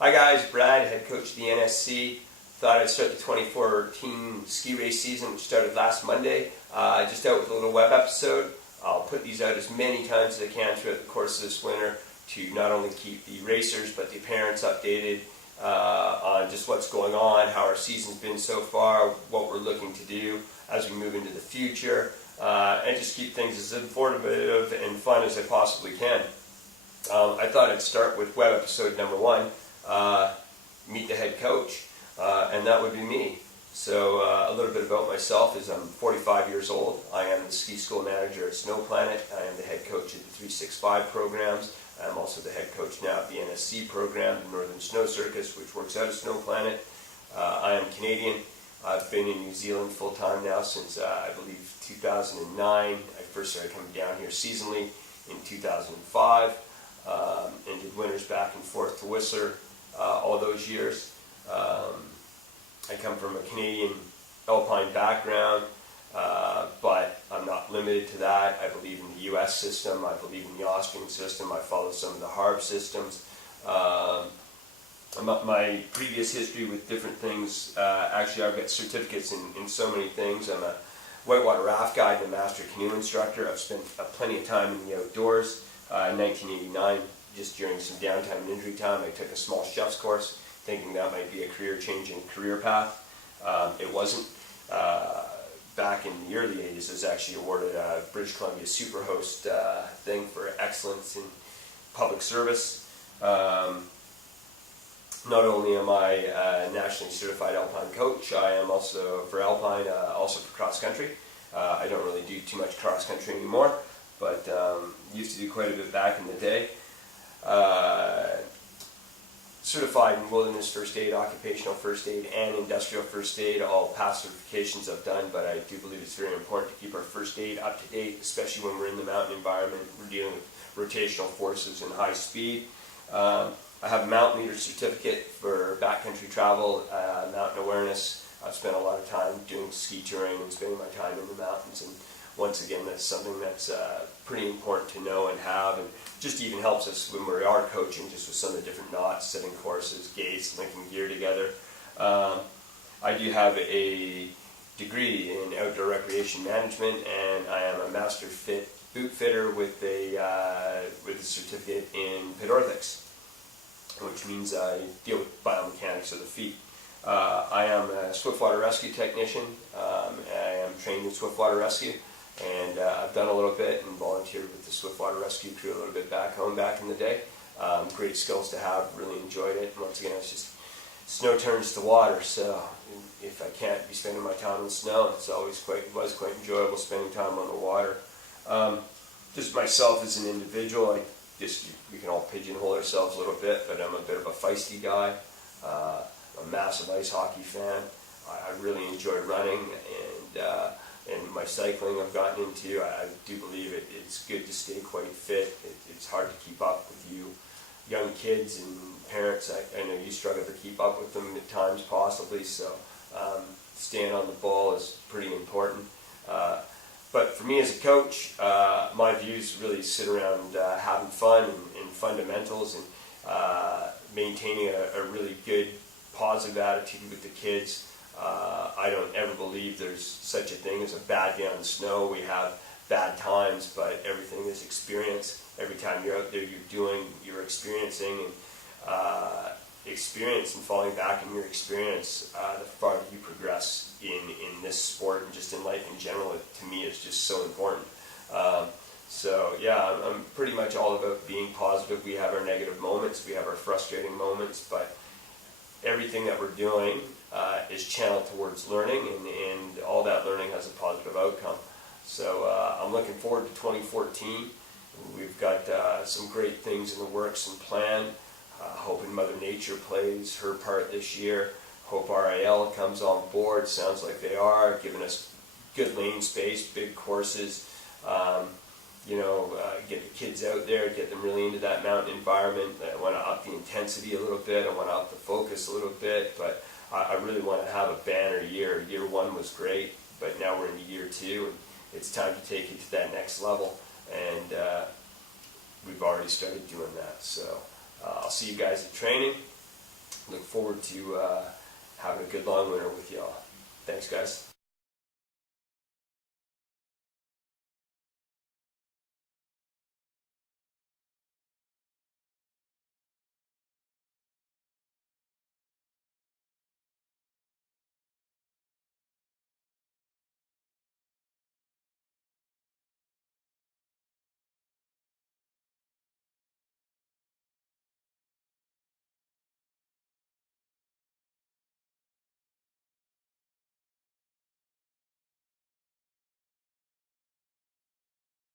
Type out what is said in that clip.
Hi guys, Brad, head coach of the NSC. Thought I'd start the 2014 ski race season, which started last Monday. Just out with a little web episode. I'll put these out as many times as I can throughout the course of this winter to not only keep the racers but the parents updated on just what's going on, how our season's been so far, what we're looking to do as we move into the future, and just keep things as informative and fun as I possibly can. I thought I'd start with web episode number 1, meet the head coach, and that would be me. So a little bit about myself is I'm 45 years old. I am the ski school manager at Snow Planet. I am the head coach of the 365 programs. I'm also the head coach now of the NSC program, the Northern Snow Circus, which works out of Snow Planet. I am Canadian. I've been in New Zealand full time now since I believe 2009. I first started coming down here seasonally in 2005 and did winters back and forth to Whistler all those years. I come from a Canadian alpine background, but I'm not limited to that. I believe in the US system, I believe in the Austrian system, I follow some of the HARB systems. My previous history with different things, actually I've got certificates in so many things. I'm a whitewater raft guide and a master canoe instructor. I've spent plenty of time in the outdoors. In 1989, just during some downtime and injury time, I took a small chef's course, thinking that might be a career-changing career path. It wasn't. Back in the early 80s, I was actually awarded a British Columbia Superhost thing for excellence in public service. Not only am I a nationally certified alpine coach, I am also for alpine, also for cross country. I don't really do too much cross country anymore, but used to do quite a bit back in the day. Certified in wilderness first aid, occupational first aid, and industrial first aid. All past certifications I've done, but I do believe it's very important to keep our first aid up to date, especially when we're in the mountain environment. We're dealing with rotational forces and high speed. I have a mountain leader certificate for backcountry travel, mountain awareness. I've spent a lot of time doing ski touring and spending my time in the mountains, and once again, that's something that's pretty important to know and have, and just even helps us when we are coaching, just with some of the different knots, setting courses, gates, linking gear together. I do have a degree in outdoor recreation management, and I am a master fit boot fitter with a certificate in pit orthics, which means I deal with biomechanics of the feet. I am a swiftwater rescue technician. I am trained in swiftwater rescue. And I've done a little bit and volunteered with the Swiftwater Rescue Crew a little bit back home back in the day. Great skills to have, really enjoyed it. And once again, it's just snow turns to water, so if I can't be spending my time in the snow, it was quite enjoyable spending time on the water. Just myself as an individual, we can all pigeonhole ourselves a little bit, but I'm a bit of a feisty guy. I'm a massive ice hockey fan. I really enjoy running, and my cycling I've gotten into. I do believe it's good to stay quite fit. It's hard to keep up with you young kids and parents. I know you struggle to keep up with them at times possibly, so staying on the ball is pretty important. But for me as a coach, my views really sit around having fun and fundamentals and maintaining a really good positive attitude with the kids. I don't ever believe there's such a thing as a bad day on the snow. We have bad times, but everything is experience. Every time you're out there, you're experiencing, and experience and falling back in your experience, the farther you progress in this sport and just in life in general, to me is just so important. So yeah, I'm pretty much all about being positive. We have our negative moments, we have our frustrating moments, but everything that we're doing is channeled towards learning, and all that learning has a positive outcome. So I'm looking forward to 2014. We've got some great things in the works and plan. Hoping Mother Nature plays her part this year. Hope RIL comes on board. Sounds like they are, giving us good lane space, big courses. Get the kids out there, get them really into that mountain environment. I want to up the intensity a little bit. I want to up the focus a little bit, but I really want to have a banner year. Year 1 was great, but now we're into year 2, and it's time to take it to that next level. And we've already started doing that. So I'll see you guys at training. look forward to having a good long winter with y'all. Thanks, guys.